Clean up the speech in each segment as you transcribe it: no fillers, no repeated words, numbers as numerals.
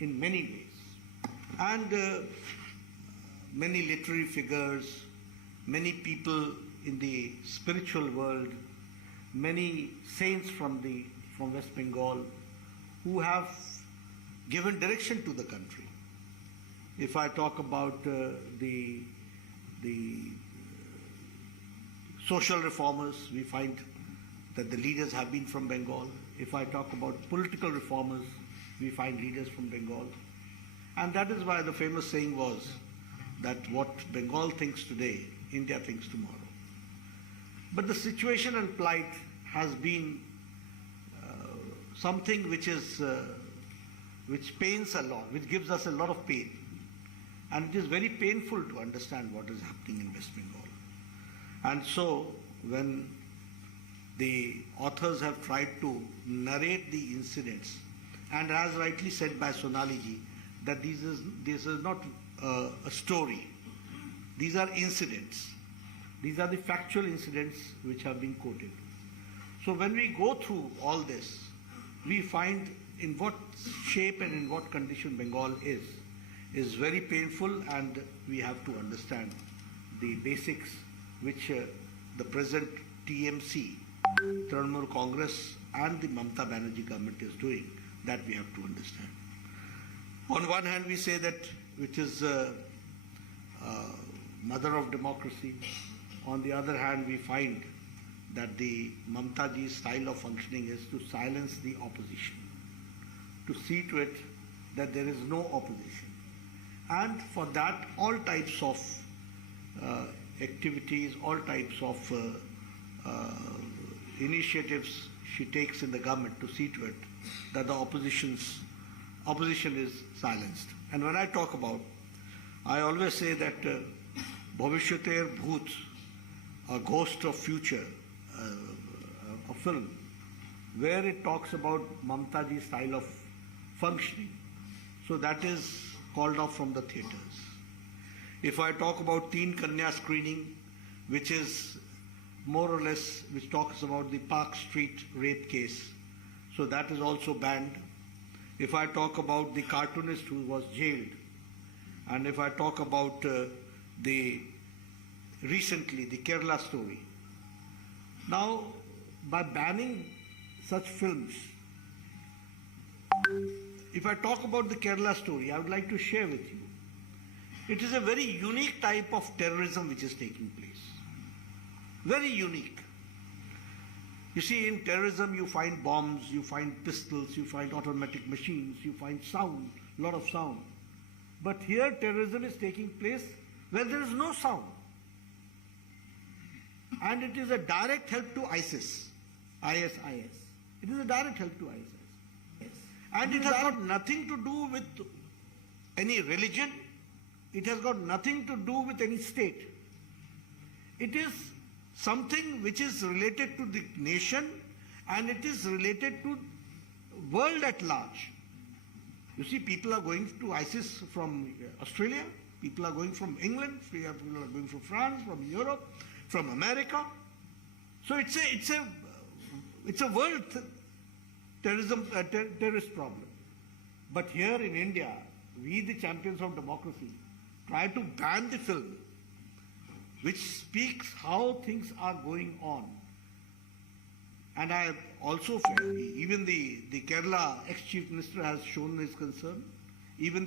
in many ways. And many literary figures, many people in the spiritual world, many saints from West Bengal who have given direction to the country. If I talk about the social reformers, we find that the leaders have been from Bengal. If I talk about political reformers, we find leaders from Bengal. And that is why the famous saying was that what Bengal thinks today, India thinks tomorrow. But the situation and plight has been something which pains a lot, which gives us a lot of pain. And it is very painful to understand what is happening in West Bengal. And so when the authors have tried to narrate the incidents, and as rightly said by Sonali ji, that this is not a story. These are incidents. These are the factual incidents which have been quoted. So when we go through all this, we find in what shape and in what condition Bengal is very painful, and we have to understand the basics which the present TMC, Trinamool Congress, and the Mamata Banerjee government is doing, that we have to understand. On one hand, we say that which is mother of democracy. On the other hand, we find that the Mamata ji's style of functioning is to silence the opposition, to see to it that there is no opposition. And for that, all types of activities, all types of initiatives she takes in the government to see to it that the opposition is silenced. And when I talk about, I always say that Bhavishyater Bhoot, a ghost of future, a film, where it talks about Mamata ji's style of functioning. So that is called off from the theatres. If I talk about Teen Kanya screening, which is more or less, which talks about the Park Street rape case, so that is also banned. If I talk about the cartoonist who was jailed, and if I talk about recently the Kerala story. Now, by banning such films, if I talk about the Kerala story, I would like to share with you. It is a very unique type of terrorism which is taking place. Very unique. You see, in terrorism you find bombs, you find pistols, you find automatic machines, you find sound, a lot of sound. But here terrorism is taking place where there is no sound. And it is a direct help to ISIS. ISIS. It is a direct help to ISIS. Yes. And it has got nothing to do with any religion. It has got nothing to do with any state. It is something which is related to the nation, and it is related to world at large. You see, people are going to ISIS from Australia, people are going from England, people are going from France, from Europe, from America. So it's a world terrorist problem. But here in India, we, the champions of democracy, try to ban the film, which speaks how things are going on. And I have also felt, even the Kerala ex-chief minister has shown his concern. Even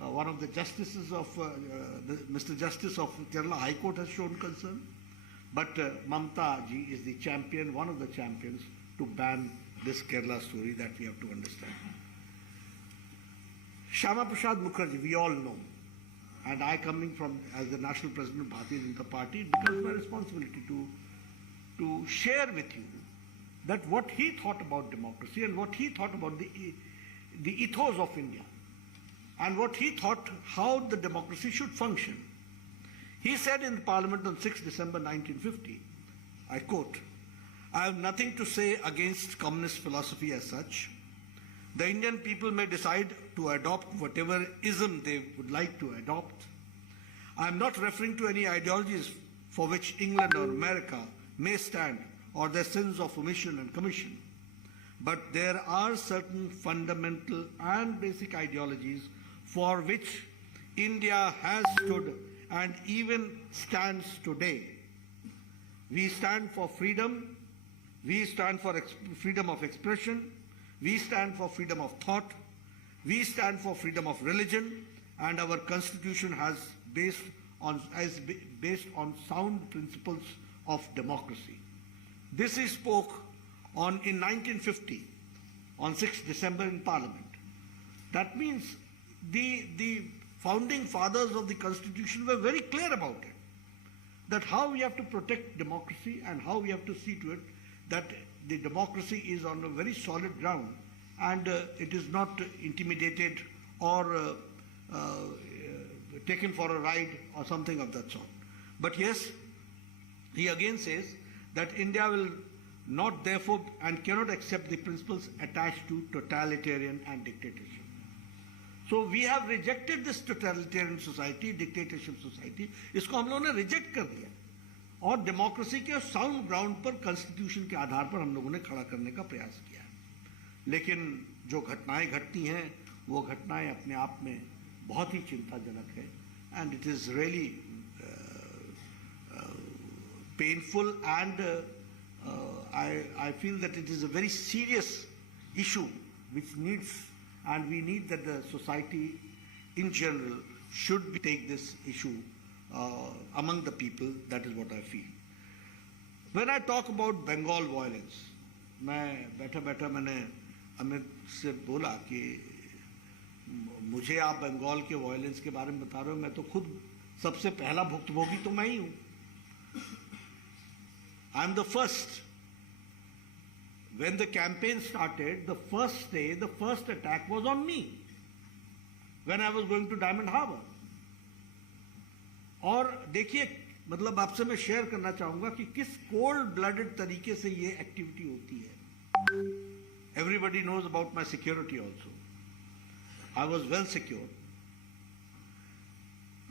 one of the justices of, Mr. Justice of Kerala High Court has shown concern. But Mamata ji is the champion, one of the champions, to ban this Kerala story, that we have to understand. Shyama Prasad Mukherjee, we all know. And I, coming from as the national president of Bharatiya Janata Party, it becomes my responsibility to share with you that what he thought about democracy and what he thought about the ethos of India, and what he thought how the democracy should function. He said in the Parliament on 6 December 1950, I quote, "I have nothing to say against communist philosophy as such. The Indian people may decide to adopt whatever ism they would like to adopt. I am not referring to any ideologies for which England or America may stand, or their sins of omission and commission. but there are certain fundamental and basic ideologies for which India has stood and even stands today. We stand for freedom, we stand for freedom of expression, we stand for freedom of thought, we stand for freedom of religion, and our constitution is based on sound principles of democracy. This he spoke on in 1950, on 6th December in Parliament. That means the founding fathers of the constitution were very clear about it, that how we have to protect democracy and how we have to see to it that the democracy is on a very solid ground and it is not intimidated or taken for a ride or something of that sort. But yes, he again says that India will not therefore and cannot accept the principles attached to totalitarian and dictatorship. So we have rejected this totalitarian society, dictatorship society. इसको हम लोगों ने reject कर दिया और democracy के sound ground पर constitution के आधार पर हम लोगों ने खड़ा करने का प्रयास किया है. लेकिन जो घटनाएं घटती हैं वो घटनाएं अपने आप में बहुत ही चिंताजनक है and it is really painful and I feel that it is a very serious issue which needs, and we need that the society in general should take this issue among the people. That is what I feel. When I talk about Bengal violence, मैं बैठा मैंने अमित से बोला कि मुझे आप बंगाल के violence के बारे में बता रहे हो, मैं तो खुद सबसे पहला भुक्तभोगी तो मैं ही हूँ. I am the first. When the campaign started, the first day, the first attack was on me when I was going to Diamond Harbour. और देखिए, मतलब आपसे मैं शेयर करना चाहूँगा कि किस कोल्ड ब्लडेड तरीके से ये एक्टिविटी होती है. Everybody knows about my security also. I was well secured.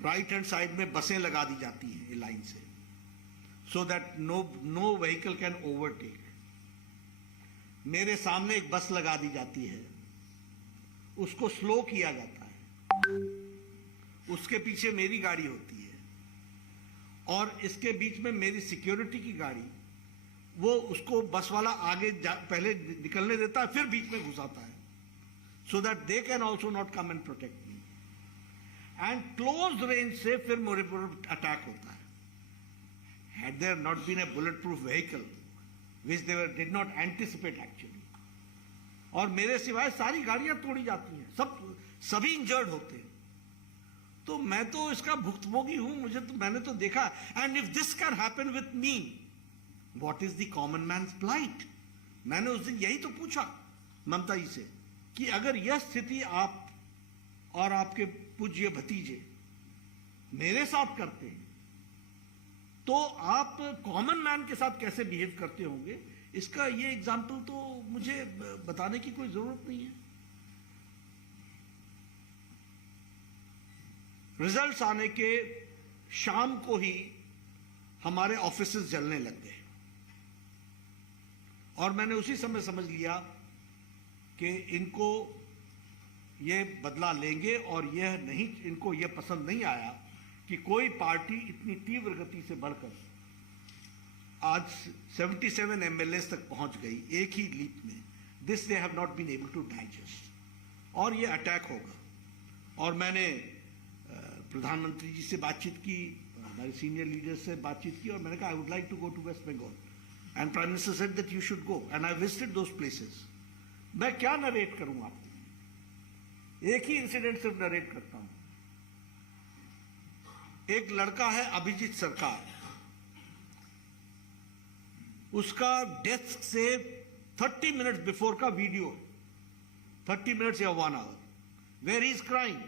Right hand side में बसें लगा दी जाती हैं लाइन से, so that no vehicle can overtake. मेरे सामने एक बस लगा दी जाती है, उसको स्लो किया जाता है, उसके पीछे मेरी गाड़ी होती है और इसके बीच में मेरी सिक्योरिटी की गाड़ी, वो उसको बस वाला आगे पहले निकलने देता है, फिर बीच में घुसाता है, so that they can also not come and protect me. And close range से फिर मेरे पर अटैक होता है. Had there not been a bulletproof vehicle, which they did not anticipate actually, और मेरे सिवाय सारी गाड़ियां तोड़ी जाती हैं, सभी इंजर्ड होते हैं, तो मैं तो इसका भुक्तभोगी हूं. मैंने तो देखा. And if this can happen with me, what is the common man's plight. मैंने उस दिन यही तो पूछा ममता जी से कि अगर यह स्थिति आप और आपके पूज्य भतीजे मेरे साथ करते हैं तो आप कॉमन मैन के साथ कैसे बिहेव करते होंगे. इसका ये एग्जाम्पल तो मुझे बताने की कोई जरूरत नहीं है. रिजल्ट्स आने के शाम को ही हमारे ऑफिसेस जलने लग गए और मैंने उसी समय समझ लिया कि इनको ये बदला लेंगे और यह नहीं, इनको यह पसंद नहीं आया कि कोई पार्टी इतनी तीव्र गति से बढ़कर आज 77 एमएलएस तक पहुंच गई एक ही लीप में. This they have not been able to digest और ये अटैक होगा. और मैंने प्रधानमंत्री जी से बातचीत की, हमारे सीनियर लीडर्स से बातचीत की और मैंने कहा I would like to go to West Bengal and prime minister said that you should go and I visited those places. मैं क्या नरेट करूं आपको, एक ही इंसिडेंट सिर्फ नरेट करता हूं. एक लड़का है अभिजीत सरकार, उसका डेस्क से 30 मिनट्स बिफोर का वीडियो, 30 मिनट्स या 1 hour, where he is crying.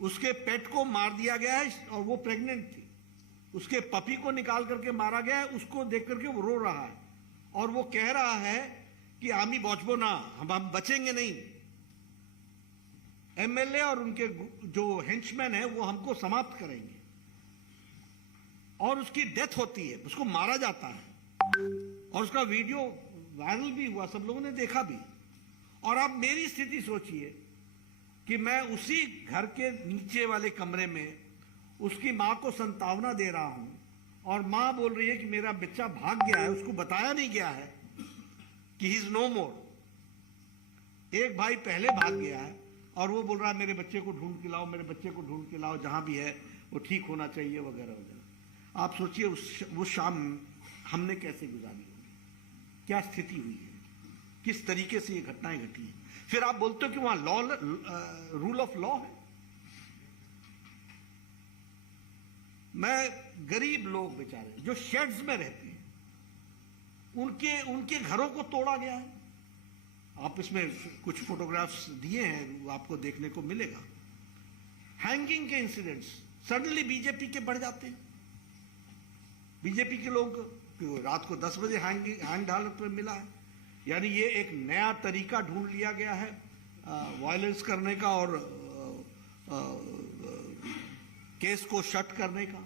उसके पेट को मार दिया गया है और वो प्रेग्नेंट थी. उसके पपी को निकाल करके मारा गया है, उसको देख करके वो रो रहा है और वो कह रहा है कि आमी बचबो ना, हम बचेंगे नहीं. एमएलए और उनके जो हेंचमैन है वो हमको समाप्त करेंगे. और उसकी डेथ होती है, उसको मारा जाता है और उसका वीडियो वायरल भी हुआ, सब लोगों ने देखा भी। और आप मेरी स्थिति सोचिए कि मैं उसी घर के नीचे वाले कमरे में उसकी माँ को संतावना दे रहा हूं और माँ बोल रही है कि मेरा बच्चा भाग गया है, उसको बताया नहीं गया है कि ही इज नो मोर। एक भाई पहले भाग गया है और वो बोल रहा है मेरे बच्चे को ढूंढ के लाओ, मेरे बच्चे को ढूंढ के लाओ, जहां भी है वो ठीक होना चाहिए वगैरह वगैरह। आप सोचिए वो शाम हमने कैसे गुजारी होगी, क्या स्थिति हुई है, किस तरीके से ये घटनाएं घटी हैं। फिर आप बोलते हो कि वहां लॉ, रूल ऑफ लॉ है। मैं गरीब लोग बेचारे जो शेड्स में रहते हैं, उनके घरों को तोड़ा गया है। आप इसमें कुछ फोटोग्राफ्स दिए हैं, वो आपको देखने को मिलेगा। हैंगिंग के इंसिडेंट्स सडनली बीजेपी के बढ़ जाते हैं। बीजेपी के लोग रात को 10 बजे हैंग हालत में मिला है। यानी ये एक नया तरीका ढूंढ लिया गया है वायलेंस करने का और केस को शट करने का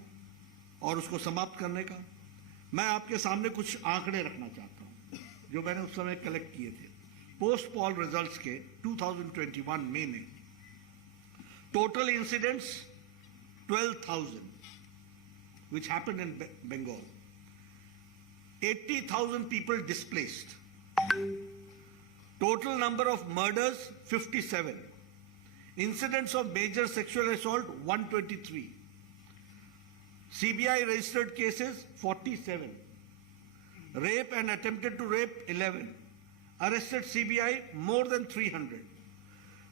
और उसको समाप्त करने का। मैं आपके सामने कुछ आंकड़े रखना चाहता हूं जो मैंने उस समय कलेक्ट किए थे। पोस्ट पोल रिजल्ट्स के 2021 मई में total incidents 12,000 which happened in Bengal. 80,000 people displaced. Total number of murders 57. Incidents of major sexual assault 123. CBI registered cases 47. Rape and attempted to rape 11. Arrested CBI more than 300.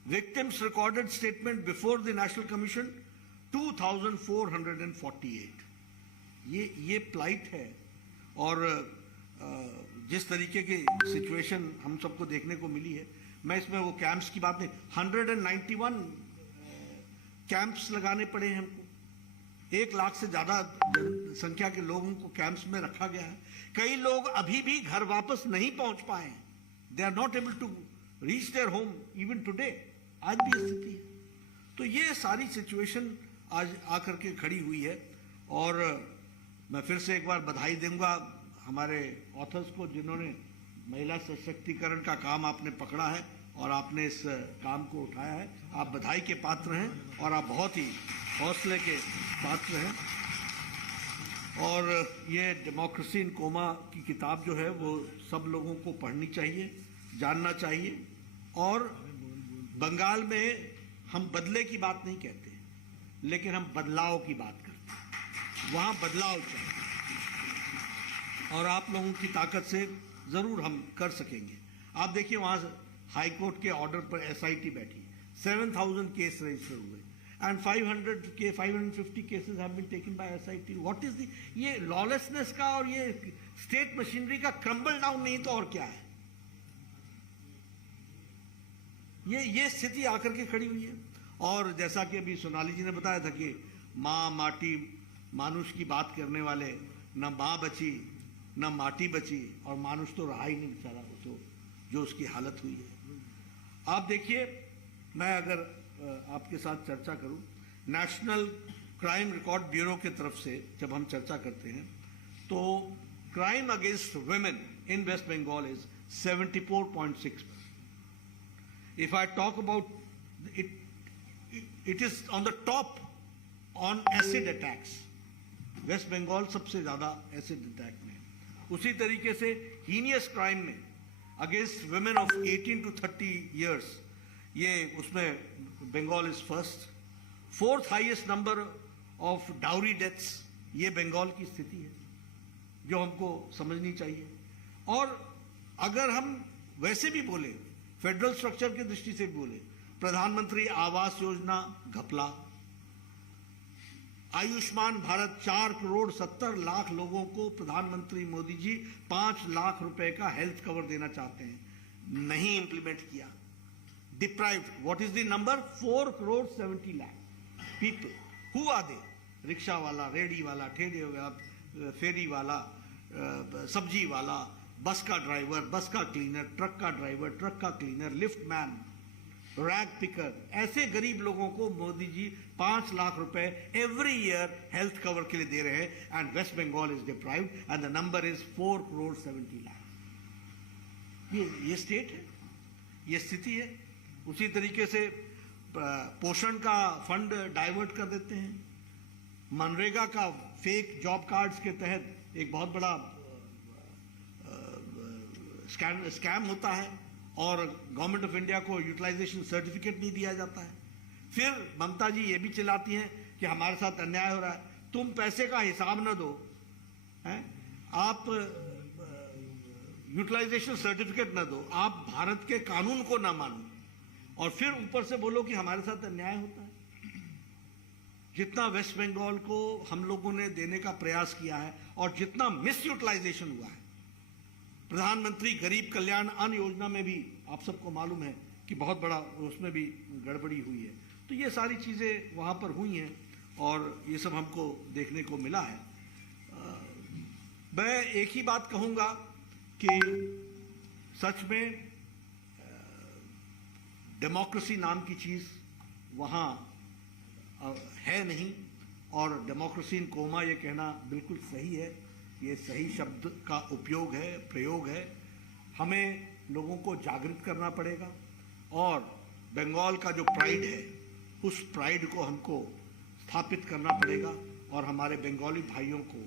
Victims recorded statement before the National Commission 2,448. ये plight है। और जिस तरीके की situation हम सबको देखने को मिली है, मैं इसमें वो कैंप्स की बात नहीं, 191 कैंप्स लगाने पड़े हैं हमको। 1 लाख से ज्यादा संख्या के लोगों को कैंप्स में रखा गया है। कई लोग अभी भी घर वापस नहीं पहुंच पाए हैं। They are not able to reach their home even today. आज भी स्थिति है। तो ये सारी सिचुएशन आज आकर के खड़ी हुई है। और मैं फिर से एक बार बधाई दूंगा हमारे ऑथर्स को, जिन्होंने महिला सशक्तिकरण का काम आपने पकड़ा है और आपने इस काम को उठाया है। आप बधाई के पात्र हैं और आप बहुत ही हौसले के पात्र हैं। और ये डेमोक्रेसी इन कोमा की किताब जो है वो सब लोगों को पढ़नी चाहिए, जानना चाहिए। और बंगाल में हम बदले की बात नहीं कहते, लेकिन हम बदलाव की बात करते हैं। वहाँ बदलाव चाहिए और आप लोगों की ताकत से जरूर हम कर सकेंगे। आप देखिए वहाँ हाई कोर्ट के ऑर्डर पर SIT बैठी, 7,000 केस रजिस्टर हुए and 550 cases have been taken by SIT। What is the ये लॉलेसनेस का और ये स्टेट मशीनरी का क्रम्बल डाउन नहीं तो और क्या है। ये स्थिति आकर के खड़ी हुई है। और जैसा कि अभी सोनाली जी ने बताया था कि माँ माटी मानुष की बात करने वाले, न माँ बची न माटी बची और मानुष तो रहा ही नहीं बेचारा, तो जो उसकी हालत हुई है। आप देखिए, मैं अगर आपके साथ चर्चा करूं, नेशनल क्राइम रिकॉर्ड ब्यूरो की तरफ से जब हम चर्चा करते हैं तो crime against women in West Bengal is 74.6%. If I talk about it, it is on the top on acid attacks. West Bengal सबसे ज्यादा एसिड अटैक में। उसी तरीके से हीनियस क्राइम में against women of 18 to 30 years, ये उसमें Bengal is first. 4th highest number of dowry deaths, ये बंगाल की स्थिति है जो हमको समझनी चाहिए। और अगर हम वैसे भी बोले, फेडरल स्ट्रक्चर की दृष्टि से भी बोले, प्रधानमंत्री आवास योजना घपला, आयुष्मान भारत 4,70,00,000 लोगों को प्रधानमंत्री मोदी जी 5 लाख रुपए का हेल्थ कवर देना चाहते हैं, नहीं इंप्लीमेंट किया। Deprived, what is the number? 4,70,00,000 people. Who are they? Rickshaw वाला, रेडी वाला, ठेले वाला, फेरी वाला, सब्जी वाला, बस का ड्राइवर, बस का क्लीनर, ट्रक का ड्राइवर, ट्रक का cleaner, lift man, rag picker, ऐसे गरीब लोगों को मोदी जी 5 लाख रुपए एवरी ईयर हेल्थ कवर के लिए दे रहे हैं। And West Bengal is deprived and the number is 4,70,00,000। ये स्टेट है, ये स्थिति है। उसी तरीके से पोषण का फंड डाइवर्ट कर देते हैं। मनरेगा का फेक जॉब कार्ड्स के तहत एक बहुत बड़ा स्कैम होता है और गवर्नमेंट ऑफ इंडिया को यूटिलाइजेशन सर्टिफिकेट नहीं दिया जाता है। फिर ममता जी ये भी चिल्लाती हैं कि हमारे साथ अन्याय हो रहा है। तुम पैसे का हिसाब न दो, हैं? आप यूटिलाइजेशन सर्टिफिकेट न दो, आप भारत के कानून को ना मानो और फिर ऊपर से बोलो कि हमारे साथ अन्याय होता है। जितना वेस्ट बंगाल को हम लोगों ने देने का प्रयास किया है और जितना मिस यूटिलाइजेशन हुआ है, प्रधानमंत्री गरीब कल्याण अन्न योजना में भी आप सबको मालूम है कि बहुत बड़ा उसमें भी गड़बड़ी हुई है। तो ये सारी चीज़ें वहाँ पर हुई हैं और ये सब हमको देखने को मिला है। मैं एक ही बात कहूँगा कि सच में डेमोक्रेसी नाम की चीज़ वहाँ है नहीं और डेमोक्रेसी इन कोमा ये कहना बिल्कुल सही है। ये सही शब्द का उपयोग है, प्रयोग है। हमें लोगों को जागृत करना पड़ेगा और बंगाल का जो प्राइड है उस प्राइड को हमको स्थापित करना पड़ेगा और हमारे बंगाली भाइयों को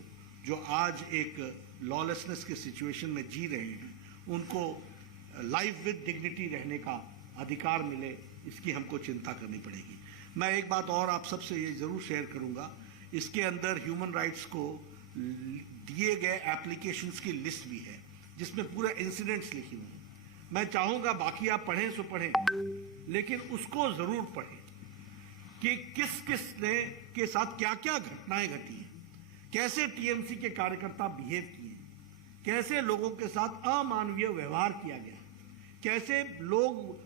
जो आज एक लॉलेसनेस के सिचुएशन में जी रहे हैं उनको लाइफ विद डिग्निटी रहने का अधिकार मिले, इसकी हमको चिंता करनी पड़ेगी। मैं एक बात और आप सबसे ये ज़रूर शेयर करूँगा, इसके अंदर ह्यूमन राइट्स को दिए गए एप्लीकेशंस की लिस्ट भी है जिसमें पूरे इंसिडेंट्स लिखी हुई हैं। मैं चाहूँगा बाकी आप पढ़ें सो पढ़ें, लेकिन उसको ज़रूर पढ़ें कि किस किस ने के साथ क्या क्या घटनाएं घटी हैं, कैसे टीएमसी के कार्यकर्ता बिहेव किए, कैसे लोगों के साथ अमानवीय व्यवहार किया गया, कैसे लोग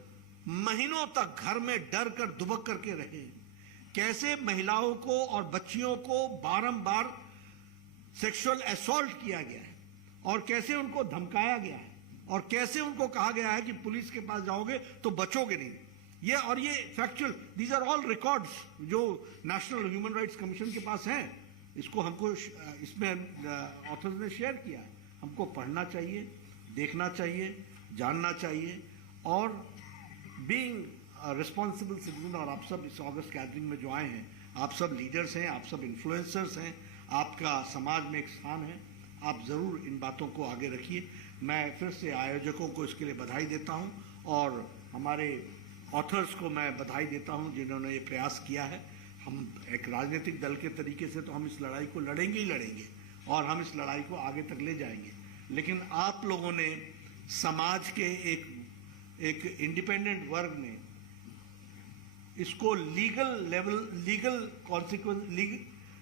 महीनों तक घर में डर कर दुबक करके रहे, कैसे महिलाओं को और बच्चियों को बारंबार सेक्सुअल असॉल्ट किया गया है और कैसे उनको धमकाया गया है और कैसे उनको कहा गया है कि पुलिस के पास जाओगे तो बचोगे नहीं। ये factual, these are all records जो नेशनल ह्यूमन राइट्स कमीशन के पास हैं। इसको हमको इसमें ऑथर्स ने शेयर किया है। हमको पढ़ना चाहिए, देखना चाहिए, जानना चाहिए और बीइंग रिस्पॉन्सिबल सिटीजन। और आप सब इस ऑगस्ट गैदरिंग में जो आए हैं, आप सब लीडर्स हैं, आप सब इन्फ्लुएंसर्स हैं, आपका समाज में एक स्थान है। आप ज़रूर इन बातों को आगे रखिए। मैं फिर से आयोजकों को इसके लिए बधाई देता हूं और हमारे ऑथर्स को मैं बधाई देता हूं जिन्होंने ये प्रयास किया है। हम एक राजनीतिक दल के तरीके से तो हम इस लड़ाई को लड़ेंगे ही लड़ेंगे और हम इस लड़ाई को आगे तक ले जाएंगे, लेकिन आप लोगों ने, समाज के एक इंडिपेंडेंट वर्ग ने इसको legal level, legal consequence,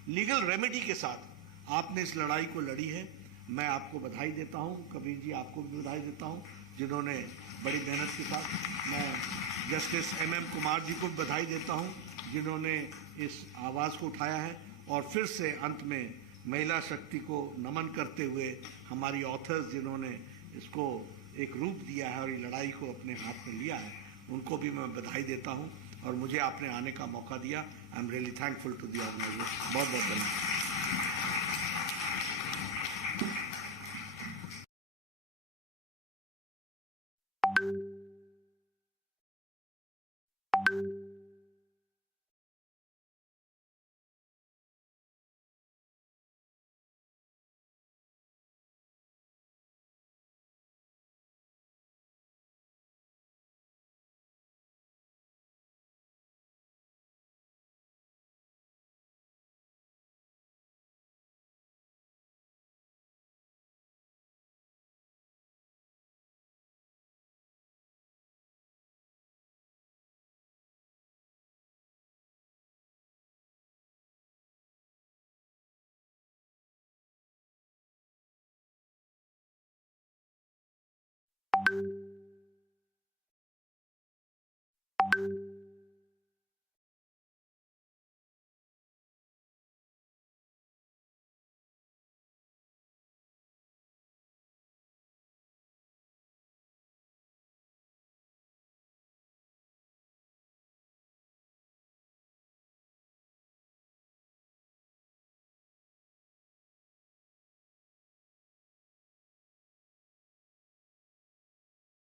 legal remedy के साथ आपने इस लड़ाई को लड़ी है। मैं आपको बधाई देता हूं। कबीर जी, आपको भी बधाई देता हूं जिन्होंने बड़ी मेहनत के साथ। मैं जस्टिस MM कुमार जी को भी बधाई देता हूं जिन्होंने इस आवाज़ को उठाया है। और फिर से अंत में महिला शक्ति को नमन करते हुए हमारी ऑथर्स जिन्होंने इसको एक रूप दिया है और ये लड़ाई को अपने हाथ में लिया है, उनको भी मैं बधाई देता हूं और मुझे आपने आने का मौका दिया। I am really thankful to the organization. बहुत बहुत धन्यवाद।